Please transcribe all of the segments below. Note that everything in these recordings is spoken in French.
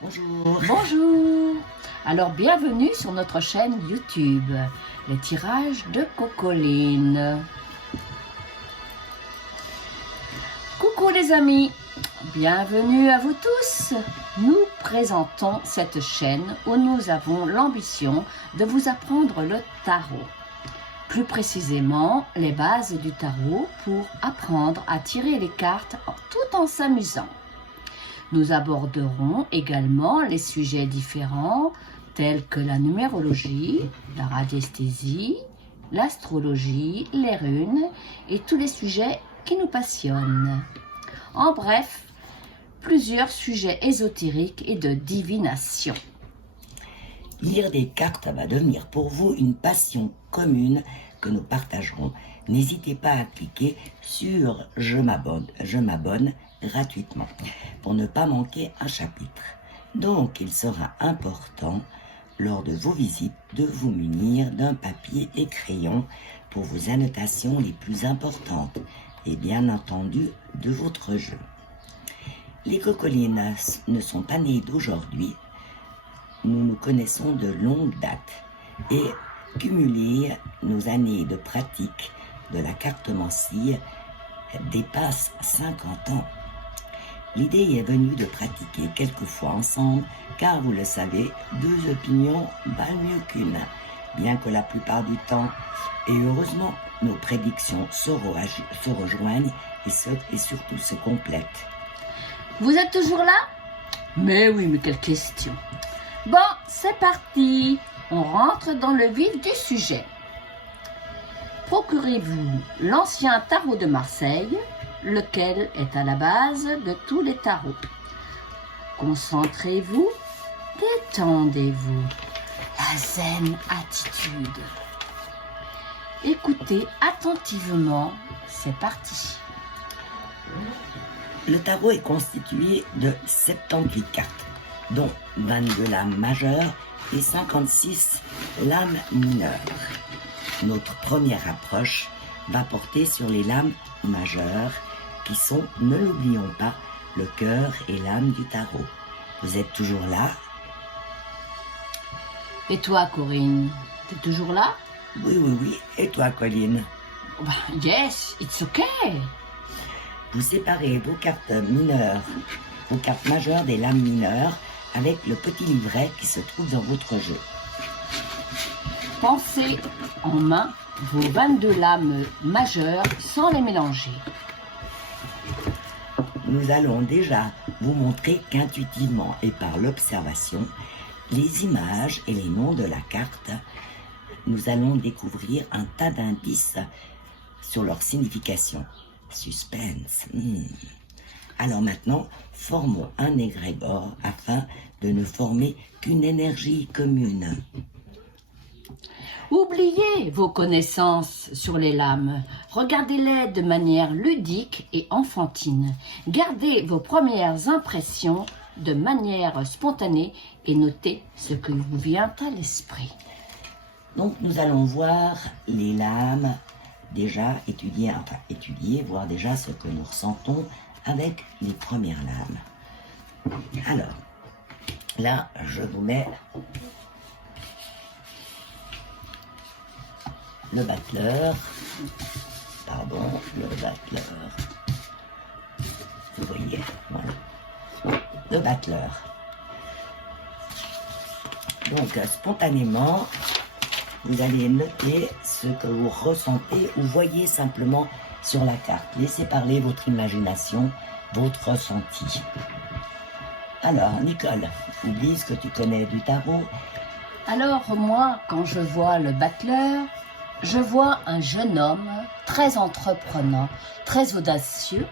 Bonjour. Bonjour. Alors bienvenue sur notre chaîne YouTube, les tirages de Cocoline. Coucou les amis, bienvenue à vous tous. Nous présentons cette chaîne où nous avons l'ambition de vous apprendre le tarot. Plus précisément, les bases du tarot pour apprendre à tirer les cartes tout en s'amusant. Nous aborderons également les sujets différents tels que la numérologie, la radiesthésie, l'astrologie, les runes et tous les sujets qui nous passionnent. En bref, plusieurs sujets ésotériques et de divination. Lire des cartes va devenir pour vous une passion commune que nous partagerons. N'hésitez pas à cliquer sur « Je m'abonne » gratuitement pour ne pas manquer un chapitre. Donc, il sera important, lors de vos visites, de vous munir d'un papier et crayon pour vos annotations les plus importantes et bien entendu de votre jeu. Les Cocolines ne sont pas nées d'aujourd'hui. Nous nous connaissons de longue date et cumuler nos années de pratique de la cartomancie dépasse 50 ans. L'idée est venue de pratiquer quelquefois ensemble, car vous le savez, deux opinions valent mieux qu'une, bien que la plupart du temps, et heureusement, nos prédictions se rejoignent et surtout se complètent. Vous êtes toujours là? Mais oui, mais quelle question! Bon, c'est parti! On rentre dans le vif du sujet. Procurez-vous l'ancien tarot de Marseille, lequel est à la base de tous les tarots. Concentrez-vous, détendez-vous, la zen attitude. Écoutez attentivement, c'est parti. Le tarot est constitué de 78 cartes, dont 22 lames majeures et 56 lames mineures. Notre première approche va porter sur les lames majeures qui sont, ne l'oublions pas, le cœur et l'âme du tarot. Vous êtes toujours là? Et toi, Corinne, t'es toujours là? Oui. Et toi, Colline? Yes, it's okay. Vous séparez vos cartes mineures, vos cartes majeures des lames mineures avec le petit livret qui se trouve dans votre jeu. Pensez en main vos 22 lames majeures sans les mélanger. Nous allons déjà vous montrer qu'intuitivement et par l'observation, les images et les noms de la carte, nous allons découvrir un tas d'indices sur leur signification. Suspense. Alors maintenant, formons un égrégore afin de ne former qu'une énergie commune. Oubliez vos connaissances sur les lames. Regardez-les de manière ludique et enfantine. Gardez vos premières impressions de manière spontanée et notez ce qui vous vient à l'esprit. Donc nous allons voir les lames, déjà étudier, voir déjà ce que nous ressentons avec les premières lames. Alors, là, je vous mets le battleur, vous voyez, voilà, le battleur. Donc, spontanément, vous allez noter ce que vous ressentez ou voyez simplement sur la carte. Laissez parler votre imagination, votre ressenti. Alors, Nicole, oublie ce que tu connais du tarot. Alors moi, quand je vois le battleur, je vois un jeune homme très entreprenant, très audacieux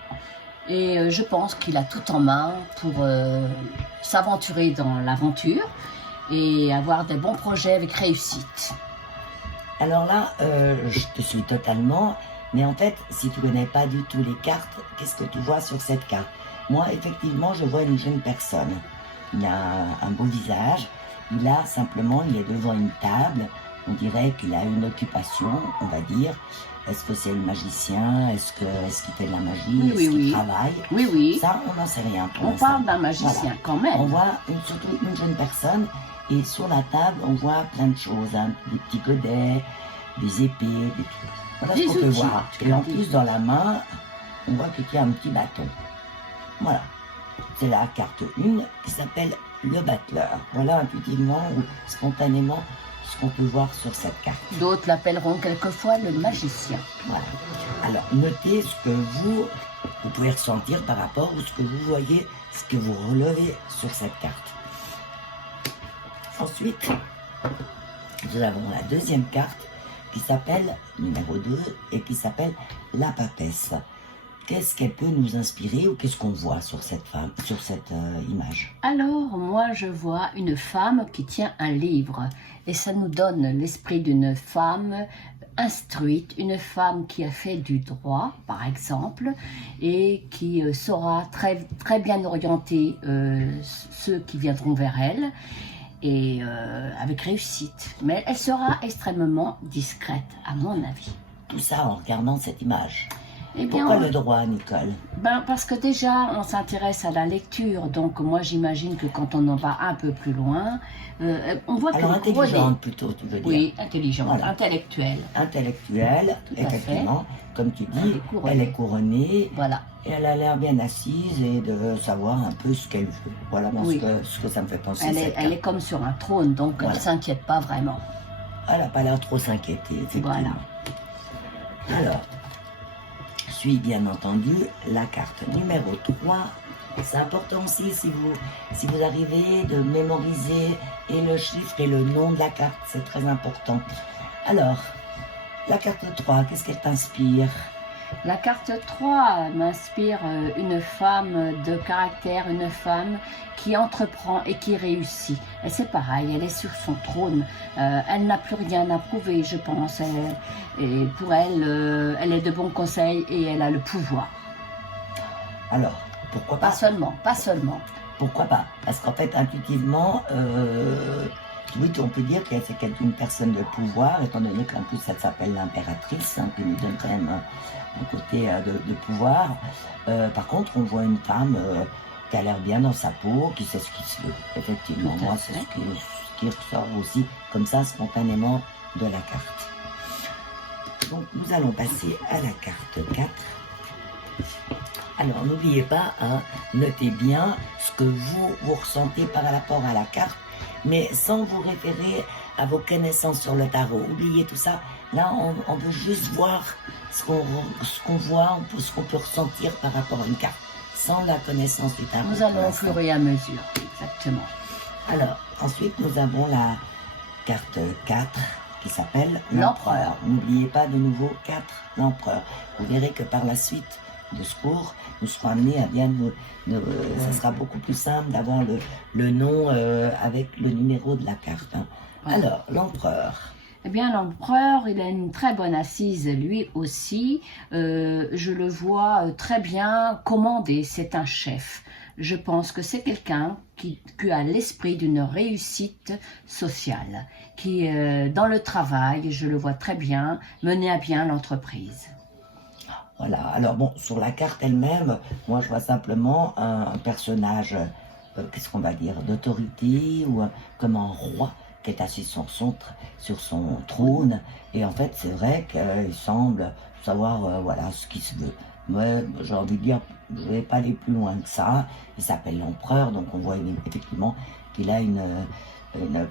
et je pense qu'il a tout en main pour s'aventurer dans l'aventure et avoir des bons projets avec réussite. Alors là, je te suis totalement, mais en fait, si tu ne connais pas du tout les cartes, qu'est-ce que tu vois sur cette carte? Moi, effectivement, je vois une jeune personne. Il a un beau visage, il est devant une table on dirait qu'il a une occupation, on va dire. Est-ce que c'est le magicien? Est-ce qu'il fait de la magie? Est-ce qu'il travaille? Oui, oui. Ça, on n'en sait rien. On parle d'un magicien quand même. On voit surtout une jeune personne et sur la table, on voit plein de choses. Hein, des petits godets, des épées, des trucs. Voilà ce qu'on peut voir. Et en plus, dans la main, on voit qu'il y a un petit bâton. Voilà. C'est la carte 1 qui s'appelle le battleur. Voilà intuitivement ou spontanément ce qu'on peut voir sur cette carte. D'autres l'appelleront quelquefois le magicien. Voilà. Alors, notez ce que vous pouvez ressentir par rapport à ce que vous voyez, ce que vous relevez sur cette carte. Ensuite, nous avons la deuxième carte qui s'appelle numéro 2 et qui s'appelle la papesse. Qu'est-ce qu'elle peut nous inspirer ou qu'est-ce qu'on voit sur cette femme, sur cette image? Alors, moi, je vois une femme qui tient un livre et ça nous donne l'esprit d'une femme instruite, une femme qui a fait du droit, par exemple, et qui saura très, très bien orienter ceux qui viendront vers elle, et avec réussite. Mais elle sera extrêmement discrète, à mon avis. Tout ça en regardant cette image. Eh bien, pourquoi le droit, Nicole? Parce que déjà, on s'intéresse à la lecture, donc moi j'imagine que quand on en va un peu plus loin, on voit que... Alors intelligente plutôt, tu veux dire? Oui, intelligente, voilà. Intellectuelle. Intellectuelle, effectivement, comme tu dis, elle est couronnée, voilà. Et elle a l'air bien assise et de savoir un peu ce qu'elle veut. Voilà ce que ça me fait penser. Elle est comme sur un trône, donc elle ne s'inquiète pas vraiment. Elle n'a pas l'air trop s'inquiéter, effectivement. Voilà. Alors, suit bien entendu la carte numéro 3. C'est important aussi si vous arrivez de mémoriser et le chiffre et le nom de la carte, c'est très important. Alors, la carte 3, qu'est-ce qu'elle t'inspire? La carte 3 m'inspire une femme de caractère, une femme qui entreprend et qui réussit. Et c'est pareil, elle est sur son trône, elle n'a plus rien à prouver, je pense. Et pour elle, elle est de bons conseils et elle a le pouvoir. Alors, pourquoi pas? Pas seulement. Pourquoi pas? Parce qu'en fait, intuitivement, oui, on peut dire que c'est une personne de pouvoir, étant donné qu'en plus, ça s'appelle l'impératrice, hein, qui nous donne quand même un côté de pouvoir. Par contre, on voit une femme qui a l'air bien dans sa peau, qui sait ce qu'il se veut. Effectivement, moi, c'est ce qui ressort aussi, comme ça, spontanément, de la carte. Donc, nous allons passer à la carte 4. Alors, n'oubliez pas, hein, notez bien ce que vous ressentez par rapport à la carte, mais sans vous référer à vos connaissances sur le tarot. Oubliez tout ça. Là, on veut juste voir ce qu'on voit, ce qu'on peut ressentir par rapport à une carte, sans la connaissance du tarot. Nous allons au fur et à mesure, exactement. Alors, ensuite, nous avons la carte 4 qui s'appelle l'empereur. N'oubliez pas de nouveau 4, l'empereur. Vous verrez que par la suite de ce cours, nous serons amenés à bien ça sera beaucoup plus simple d'avoir le nom avec le numéro de la carte. Hein. Ouais. Alors, l'empereur. Eh bien, l'empereur, il a une très bonne assise, lui aussi. Je le vois très bien commander, c'est un chef. Je pense que c'est quelqu'un qui a l'esprit d'une réussite sociale, qui, dans le travail, je le vois très bien, mener à bien l'entreprise. Voilà, alors bon, sur la carte elle-même, moi je vois simplement un personnage, qu'est-ce qu'on va dire, d'autorité ou comme un roi qui est assis sur son trône. Et en fait, c'est vrai qu'il semble savoir voilà, ce qu'il se veut. Mais j'ai envie de dire, je ne vais pas aller plus loin que ça. Il s'appelle l'empereur, donc on voit effectivement qu'il a une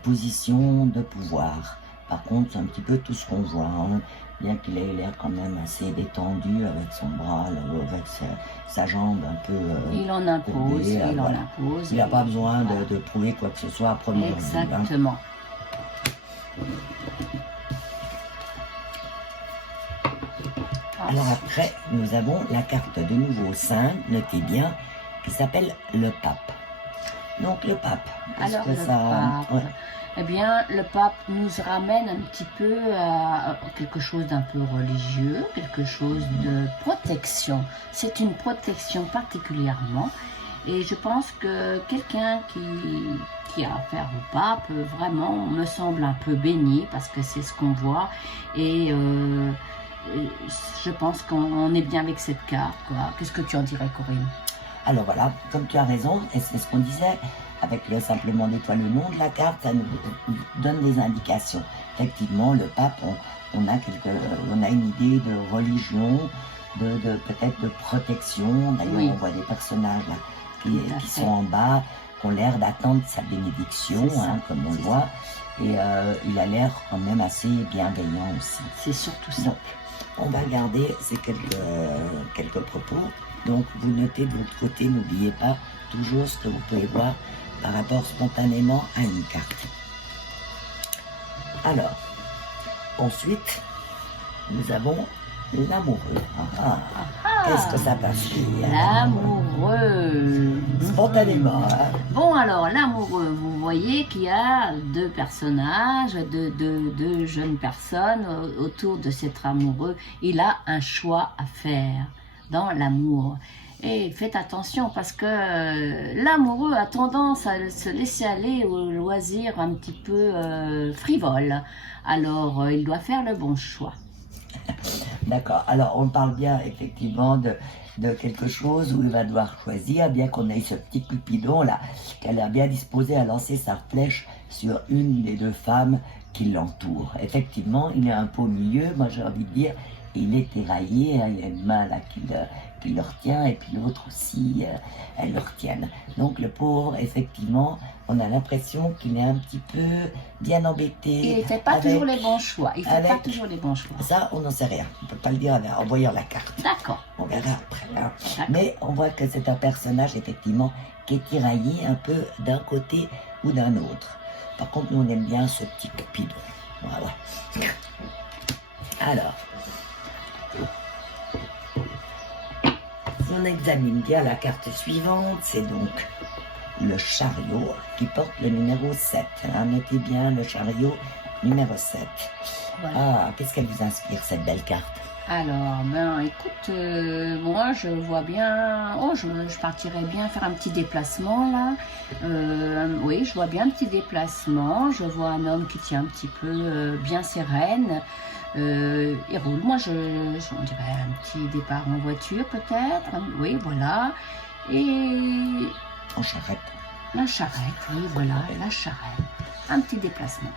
position de pouvoir. Par contre, c'est un petit peu tout ce qu'on voit. Hein. Bien qu'il ait l'air quand même assez détendu avec son bras, avec sa jambe un peu... il en impose, Il n'a pas besoin de prouver quoi que ce soit à première vue. Exactement. Alors après, nous avons la carte de nouveau 5, notez bien, qui s'appelle le pape. Donc le pape, alors le pape, ouais. Eh bien, le pape nous ramène un petit peu à quelque chose d'un peu religieux, quelque chose de protection. C'est une protection particulièrement. Et je pense que quelqu'un qui a affaire au pape, vraiment, me semble un peu béni, parce que c'est ce qu'on voit. Et je pense qu'on est bien avec cette carte, quoi. Qu'est-ce que tu en dirais, Corinne? Alors voilà, comme tu as raison, et c'est ce qu'on disait, avec simplement d'étoile le nom de la carte, ça nous donne des indications. Effectivement, le pape, on a une idée de religion, peut-être de protection. D'ailleurs, Oui. on voit des personnages là, qui sont en bas, qui ont l'air d'attendre sa bénédiction, comme on le voit. Et il a l'air quand même assez bienveillant aussi. C'est surtout ça. Donc, on va garder ces quelques propos. Donc, vous notez de votre côté, n'oubliez pas toujours ce que vous pouvez voir par rapport spontanément à une carte. Alors, ensuite, nous avons l'amoureux. Qu'est-ce que ça passe? L'amoureux. Spontanément. Bon, alors, l'amoureux, vous voyez qu'il y a deux personnages, deux jeunes personnes autour de cet amoureux. Il a un choix à faire dans l'amour. Et faites attention parce que l'amoureux a tendance à se laisser aller au loisir un petit peu frivole. Alors, il doit faire le bon choix. D'accord. Alors, on parle bien effectivement de quelque chose où il va devoir choisir, bien qu'on ait ce petit Cupidon là, qu'elle a bien disposé à lancer sa flèche sur une des deux femmes qui l'entourent. Effectivement, il est un peu au milieu, moi j'ai envie de dire, il est éraillé, il y a une main là qui le retient, et puis l'autre aussi, elle le retienne. Donc le pauvre, effectivement, on a l'impression qu'il est un petit peu bien embêté. Il ne fait pas toujours les bons choix. Il fait pas toujours les bons choix. Ça, on n'en sait rien. On ne peut pas le dire en voyant la carte. D'accord. On verra après. Hein. Mais on voit que c'est un personnage, effectivement, qui est tiraillé un peu d'un côté ou d'un autre. Par contre, nous, on aime bien ce petit Cupidon. Voilà. Alors, si on examine bien la carte suivante, c'est donc le chariot qui porte le numéro 7. Hein, notez bien le chariot numéro 7. Voilà. Ah, qu'est-ce qu'elle vous inspire, cette belle carte? Alors, ben écoute, moi je vois bien, je partirais bien faire un petit déplacement là. Oui, je vois bien un petit déplacement. Je vois un homme qui tient un petit peu bien ses rênes. Il roule. Moi, on dirait un petit départ en voiture peut-être. Oui, voilà. Et en charrette. La charrette, oui, voilà, la charrette. Un petit déplacement.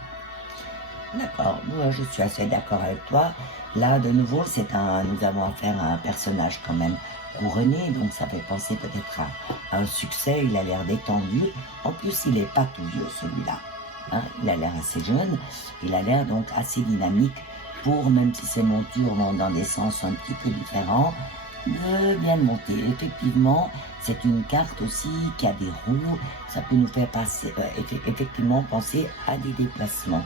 D'accord, moi je suis assez d'accord avec toi. Là, de nouveau, nous avons affaire à un personnage quand même couronné, donc ça fait penser peut-être à un succès. Il a l'air détendu. En plus, il n'est pas tout vieux, celui-là. Hein, il a l'air assez jeune. Il a l'air donc assez dynamique pour, même si ses montures vont dans des sens un petit peu différents, de bien monter. Effectivement, c'est une carte aussi qui a des roues. Ça peut nous faire effectivement penser à des déplacements.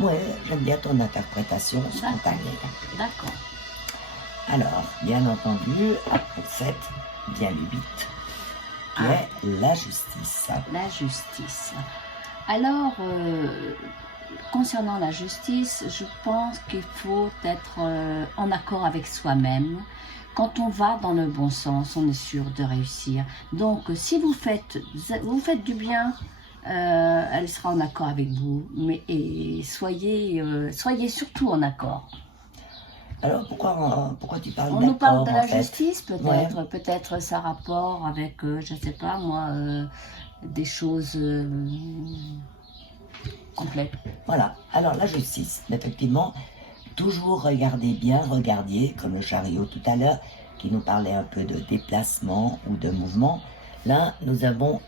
Ouais, j'aime bien ton interprétation spontanée. D'accord. Alors, bien entendu, après 7, vient le 8, qui est la justice. La justice. Alors, concernant la justice, je pense qu'il faut être en accord avec soi-même. Quand on va dans le bon sens, on est sûr de réussir. Donc, si vous faites du bien, elle sera en accord avec vous, et soyez surtout en accord. Alors pourquoi tu parles d'accord? On nous parle de la justice peut-être, ouais. Peut-être ça rapport avec, je ne sais pas moi, des choses complètes. Voilà, alors la justice, effectivement, toujours regardiez, comme le chariot tout à l'heure, qui nous parlait un peu de déplacement ou de mouvement. Là, nous avons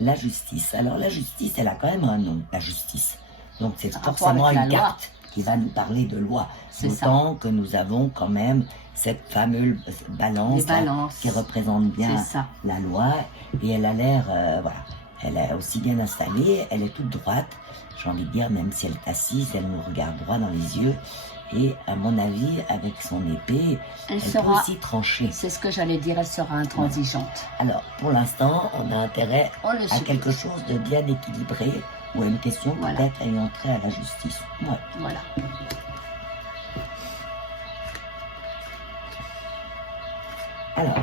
la justice. Alors la justice, elle a quand même un nom, la justice. Donc c'est forcément une carte qui va nous parler de loi. D'autant que nous avons quand même cette fameuse balance qui représente bien la loi. Et elle a l'air, voilà, elle est aussi bien installée, elle est toute droite. J'ai envie de dire, même si elle est assise, elle nous regarde droit dans les yeux. Et à mon avis, avec son épée, elle peut aussi trancher. C'est ce que j'allais dire, elle sera intransigeante. Alors, pour l'instant, on a intérêt à quelque chose de bien équilibré ou à une question peut-être ayant trait à la justice. Ouais. Voilà. Alors,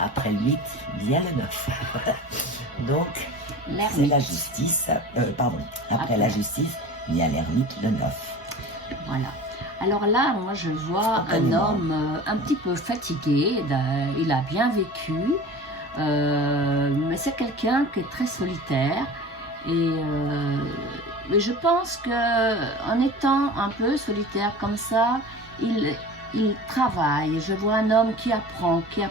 après après le 8 vient le 9. Donc, c'est L'ermite. la justice, après la justice vient l'ermite le 9. Voilà. Alors là, moi, je vois un homme un petit peu fatigué. Il a bien vécu, mais c'est quelqu'un qui est très solitaire. Mais je pense que en étant un peu solitaire comme ça, il travaille. Je vois un homme qui apprend, qui a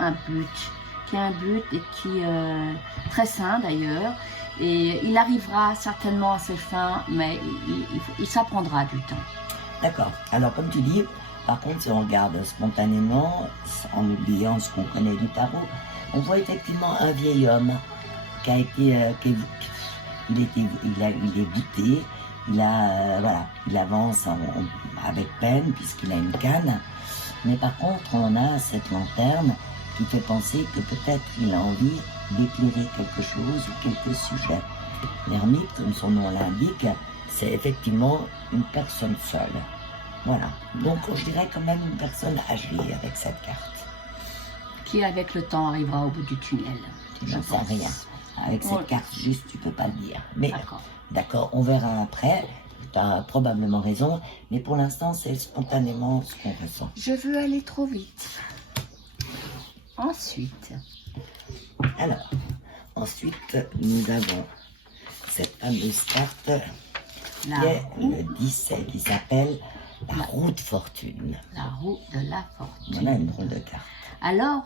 un but et qui est très sain d'ailleurs. Et il arrivera certainement à ses fins, mais il s'apprendra du temps. D'accord. Alors, comme tu dis, par contre, si on regarde spontanément, en oubliant ce qu'on connaît du tarot, on voit effectivement un vieil homme qui a été, il est voûté, il avance avec peine puisqu'il a une canne, mais par contre, on a cette lanterne qui fait penser que peut-être il a envie d'éclairer quelque chose ou quelques sujets. L'ermite, comme son nom l'indique, c'est effectivement une personne seule. Voilà. Donc je dirais quand même une personne âgée avec cette carte. Qui avec le temps arrivera au bout du tunnel. Je ne sais rien. Avec cette carte juste, tu peux pas le dire. Mais d'accord, on verra après. Tu as probablement raison. Mais pour l'instant, c'est spontanément ce qu'on ressent. Je veux aller trop vite. Ensuite. Alors, ensuite, nous avons cette fameuse carte qui est le 17, qui s'appelle la roue de fortune. La roue de la fortune. Voilà une drôle de carte. Alors,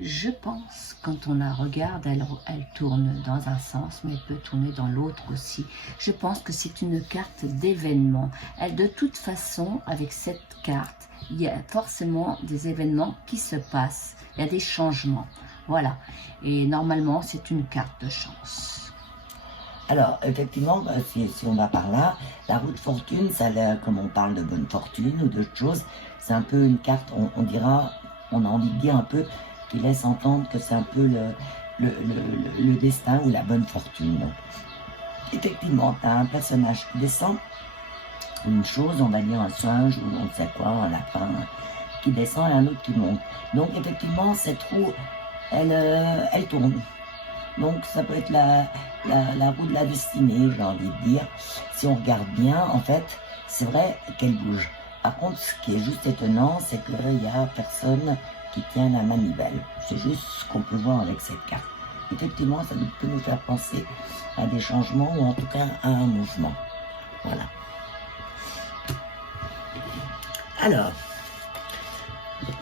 je pense, quand on la regarde, elle tourne dans un sens, mais elle peut tourner dans l'autre aussi. Je pense que c'est une carte d'événement. De toute façon, avec cette carte, il y a forcément des événements qui se passent. Il y a des changements. Voilà. Et normalement, c'est une carte de chance. Alors, effectivement, si on va par là, la roue de fortune, ça, comme on parle de bonne fortune ou d'autres choses, c'est un peu une carte, on dira, on a envie de dire un peu, qui laisse entendre que c'est un peu le destin ou la bonne fortune. Donc, effectivement, tu as un personnage qui descend, une chose, on va dire un singe ou on ne sait quoi, un lapin, qui descend et un autre qui monte. Donc, effectivement, cette roue, elle tourne. Donc ça peut être la roue de la destinée, j'ai envie de dire. Si on regarde bien, en fait, c'est vrai qu'elle bouge. Par contre, ce qui est juste étonnant, c'est qu'il n'y a personne qui tient la manivelle. C'est juste ce qu'on peut voir avec cette carte. Effectivement, ça peut nous faire penser à des changements ou en tout cas à un mouvement. Voilà. Alors,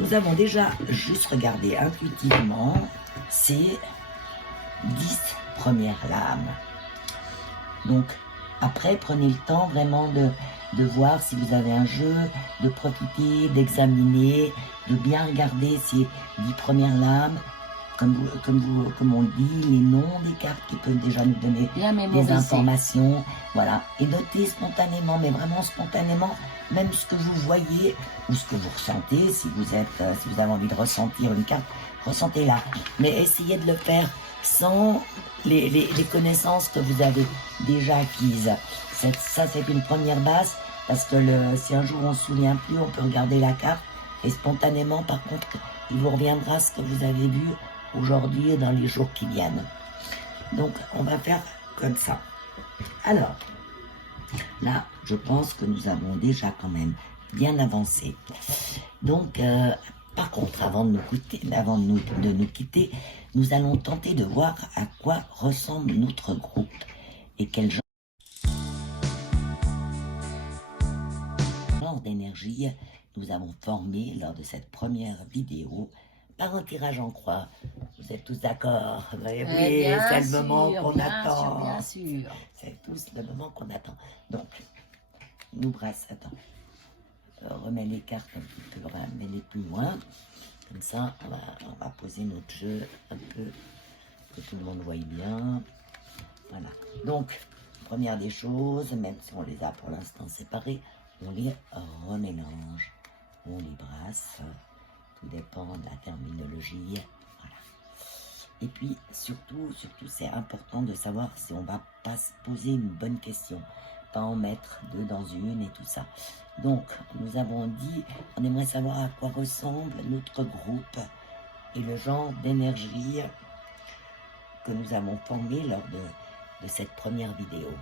nous avons déjà juste regardé intuitivement, c'est 10 premières lames. Donc, après, prenez le temps vraiment de voir si vous avez un jeu, de profiter, d'examiner, de bien regarder ces 10 premières lames, comme on le dit, les noms des cartes qui peuvent déjà nous donner des informations. Voilà. Et notez spontanément, mais vraiment spontanément, même ce que vous voyez ou ce que vous ressentez, si vous avez envie de ressentir une carte, ressentez-la. Mais essayez de le faire sans les connaissances que vous avez déjà acquises. Ça, c'est une première base, parce que si un jour on ne se souvient plus, on peut regarder la carte, et spontanément, par contre, il vous reviendra ce que vous avez vu aujourd'hui et dans les jours qui viennent. Donc, on va faire comme ça. Alors, là, je pense que nous avons déjà quand même bien avancé. Donc, par contre, avant de nous quitter, nous allons tenter de voir à quoi ressemble notre groupe et quel genre d'énergie nous avons formé lors de cette première vidéo par un tirage en croix. Vous êtes tous d'accord? Oui, c'est le moment qu'on attend. Bien sûr. C'est tous le moment qu'on attend. Donc, nous brasse, attends. Remets les cartes un petit peu, remets-les plus loin. Comme ça, on va poser notre jeu un peu, que tout le monde voie bien. Voilà. Donc, première des choses, même si on les a pour l'instant séparés, on les remélange, on les brasse. Tout dépend de la terminologie. Voilà. Et puis, surtout, c'est important de savoir si on va pas se poser une bonne question. Pas en mettre deux dans une et tout ça. Donc, nous avons dit, on aimerait savoir à quoi ressemble notre groupe et le genre d'énergie que nous avons formé lors de cette première vidéo.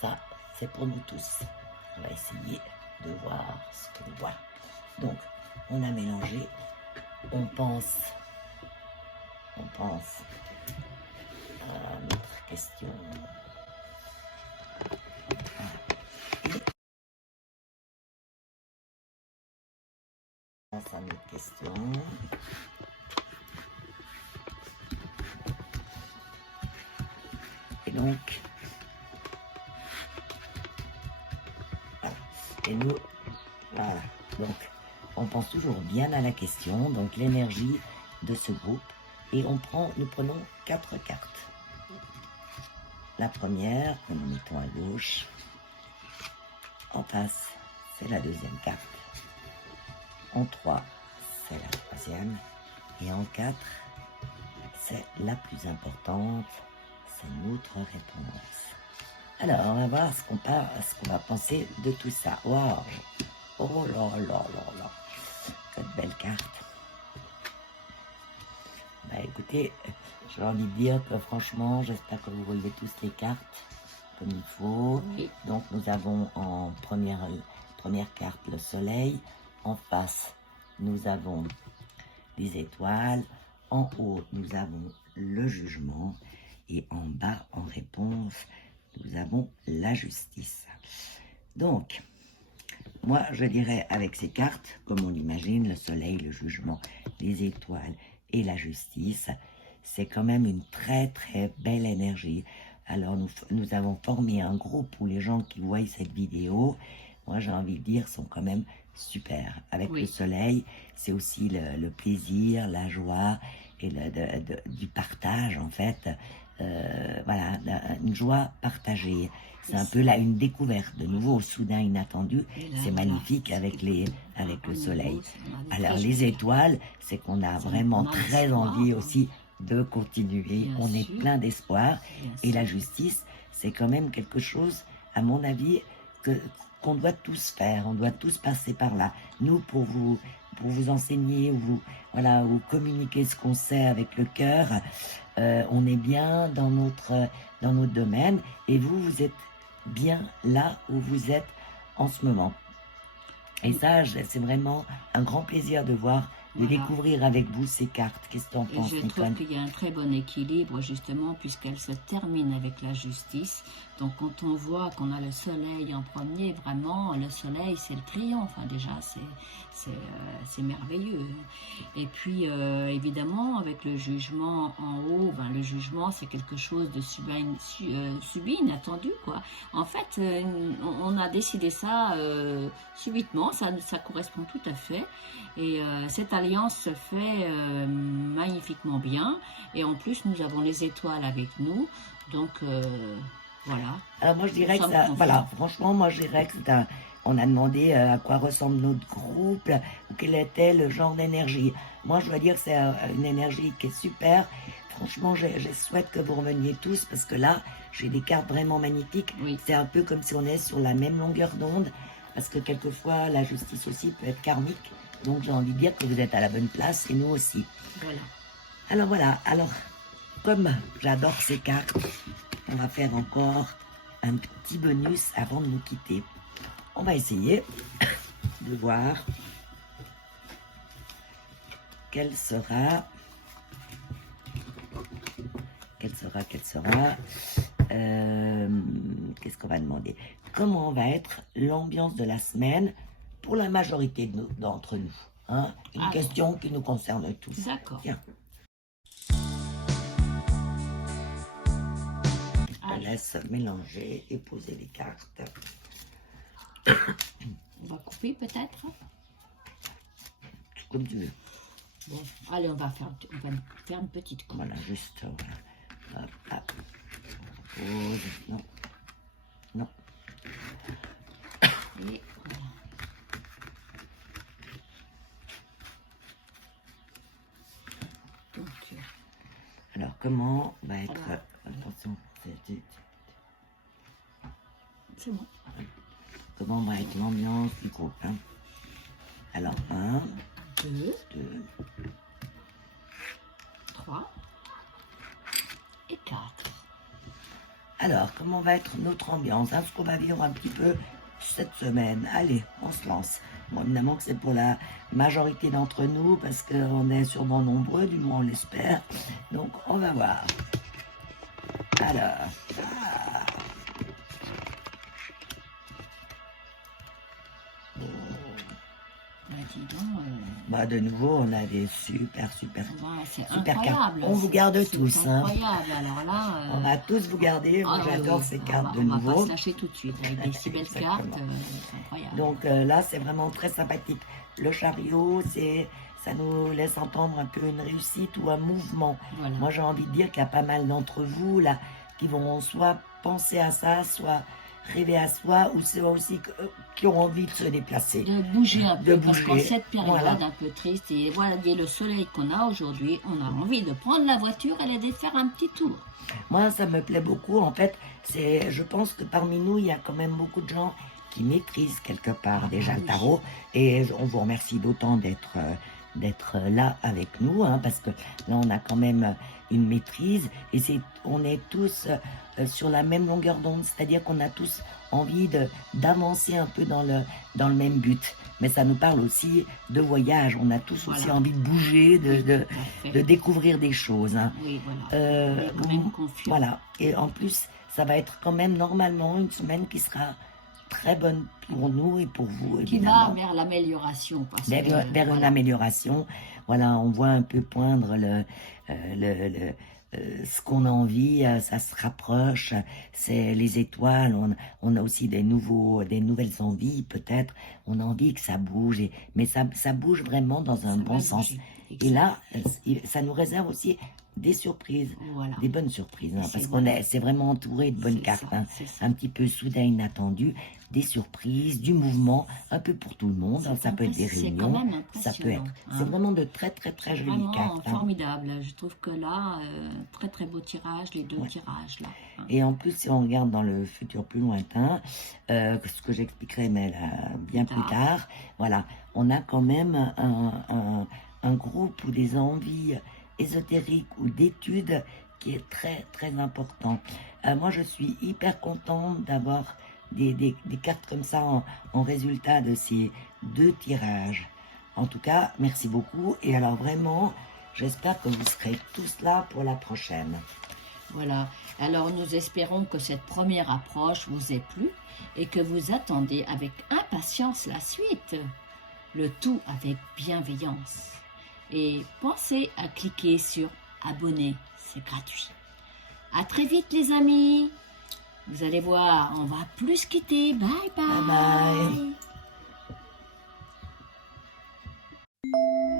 Ça, c'est pour nous tous. On va essayer de voir ce qu'on voit. Donc, on a mélangé, on pense à notre question. On pense à notre question. Et donc, voilà. Et nous, voilà. Donc, on pense toujours bien à la question, donc l'énergie de ce groupe. Et nous prenons 4 cartes. La première, que nous mettons à gauche. En face, c'est la deuxième carte. En 3, c'est la troisième. Et en 4, c'est la plus importante. C'est notre réponse. Alors, on va voir ce qu'on va penser de tout ça. Waouh! Oh là là là là! Cette belle carte. Bah écoutez, j'ai envie de dire que franchement, j'espère que vous voyez tous les cartes comme il faut. Oui. Donc nous avons en première carte le soleil. En face, nous avons les étoiles. En haut, nous avons le jugement. Et en bas, en réponse, nous avons la justice. Donc, moi, je dirais avec ces cartes, comme on l'imagine, le soleil, le jugement, les étoiles et la justice, c'est quand même une très très belle énergie. Alors, nous avons formé un groupe où les gens qui voient cette vidéo, moi j'ai envie de dire, sont quand même super. Avec le soleil, c'est aussi le plaisir, la joie et du partage en fait. Voilà, une joie partagée. C'est un peu là une découverte, de nouveau, soudain inattendu. C'est magnifique avec le soleil. Alors les étoiles, c'est qu'on a vraiment très envie aussi de continuer. On est plein d'espoir. Et la justice, c'est quand même quelque chose, à mon avis, qu'on doit tous faire. On doit tous passer par là. Nous, pour vous enseigner ou communiquer ce qu'on sait avec le cœur, on est bien dans notre domaine et vous êtes bien là où vous êtes en ce moment. Et ça, c'est vraiment un grand plaisir de voir, de découvrir avec vous ces cartes. Qu'est-ce que tu en penses, Je trouve qu'il y a un très bon équilibre, justement, puisqu'elle se termine avec la justice. Donc, quand on voit qu'on a le soleil en premier, vraiment, le soleil, c'est le triomphe. Hein, déjà, c'est merveilleux. Et puis, évidemment, avec le jugement en haut, le jugement, c'est quelque chose de subi, inattendu, quoi. En fait, on a décidé ça subitement, ça correspond tout à fait. Et cette alliance se fait magnifiquement bien. Et en plus, nous avons les étoiles avec nous. Donc, voilà. Alors moi, je dirais que ça... Voilà, franchement, moi, je dirais que on a demandé à quoi ressemble notre groupe, ou quel était le genre d'énergie. Moi, je dois dire que c'est une énergie qui est super. Franchement, je souhaite que vous reveniez tous, parce que là, j'ai des cartes vraiment magnifiques. Oui. C'est un peu comme si on est sur la même longueur d'onde, parce que quelquefois, la justice aussi peut être karmique. Donc, j'ai envie de dire que vous êtes à la bonne place, et nous aussi. Voilà. Alors, voilà. Alors, comme j'adore ces cartes, on va faire encore un petit bonus avant de nous quitter. On va essayer de voir quelle sera. Qu'est-ce qu'on va demander? Comment va être l'ambiance de la semaine pour la majorité d'entre nous, hein? Une question qui nous concerne tous. D'accord. Tiens. Je laisse mélanger et poser les cartes. On va couper peut-être. Comme tu veux. Bon, allez, on va faire une petite coupe. Voilà, juste, voilà. Hop, hop. Pose. Non. Non. Et voilà. Donc, alors, comment va être... Attention, c'est moi. Comment va être l'ambiance du groupe, hein? Alors, 1, 2, 3 et 4. Alors, comment va être notre ambiance, hein, ce qu'on va vivre un petit peu cette semaine? Allez, on se lance. Bon, évidemment que c'est pour la majorité d'entre nous, parce qu'on est sûrement nombreux, du moins on l'espère. Donc, on va voir. Alors, Dis donc, bah, de nouveau, on a des super c'est cartes. incroyable. On vous garde tous. C'est incroyable. Alors là, On va tous vous garder. Moi, j'adore ces cartes de nouveau. On va pas se lâcher tout de suite avec des si belles cartes. C'est incroyable. Donc là, c'est vraiment très sympathique. Le chariot, ça nous laisse entendre un peu une réussite ou un mouvement. Voilà. Moi, j'ai envie de dire qu'il y a pas mal d'entre vous là qui vont soit penser à ça, soit rêver à soi, ou c'est aussi qui ont envie de se déplacer. De bouger un peu, parce qu'en bouger. cette période Voilà. un peu triste, et voilà, dès le soleil qu'on a aujourd'hui, on a envie de prendre la voiture et aller faire un petit tour. Moi, ça me plaît beaucoup. En fait, je pense que parmi nous, il y a quand même beaucoup de gens qui maîtrisent quelque part déjà le tarot. Et on vous remercie d'autant d'être là avec nous, hein, parce que là, on a quand même une maîtrise. Et on est tous sur la même longueur d'onde, c'est-à-dire qu'on a tous envie d'avancer un peu dans le même but. Mais ça nous parle aussi de voyage. On a tous aussi envie de bouger, de découvrir des choses. Hein. Oui, voilà. On est quand même confiant. Voilà. Et en plus, ça va être quand même normalement une semaine qui sera très bonne pour nous et pour vous, évidemment. Qui va vers l'amélioration. Vers une amélioration. Voilà, on voit un peu poindre ce qu'on a envie, ça se rapproche, c'est les étoiles, on a aussi des nouvelles envies peut-être, on a envie que ça bouge, mais ça bouge vraiment dans un bon sens. Et là, ça nous réserve aussi des surprises, des bonnes surprises, hein, parce c'est vraiment entouré de bonnes cartes, un petit peu soudain, inattendu, des surprises, du mouvement, un peu pour tout le monde, ça peut être des réunions, ça peut être, c'est vraiment de très jolies cartes. Formidable, je trouve que là, très beau tirage, les deux tirages là. Et en plus, si on regarde dans le futur plus lointain, ce que j'expliquerai mais bien plus tard, voilà, on a quand même un groupe ou des envies ésotériques ou d'études qui est très important. Moi, je suis hyper contente d'avoir des cartes comme ça en résultat de ces 2 tirages. En tout cas, merci beaucoup. Et alors vraiment, j'espère que vous serez tous là pour la prochaine. Voilà. Alors, nous espérons que cette première approche vous ait plu et que vous attendez avec impatience la suite. Le tout avec bienveillance. Et pensez à cliquer sur abonner, c'est gratuit. À très vite les amis. Vous allez voir, on va plus se quitter. Bye bye. Bye bye.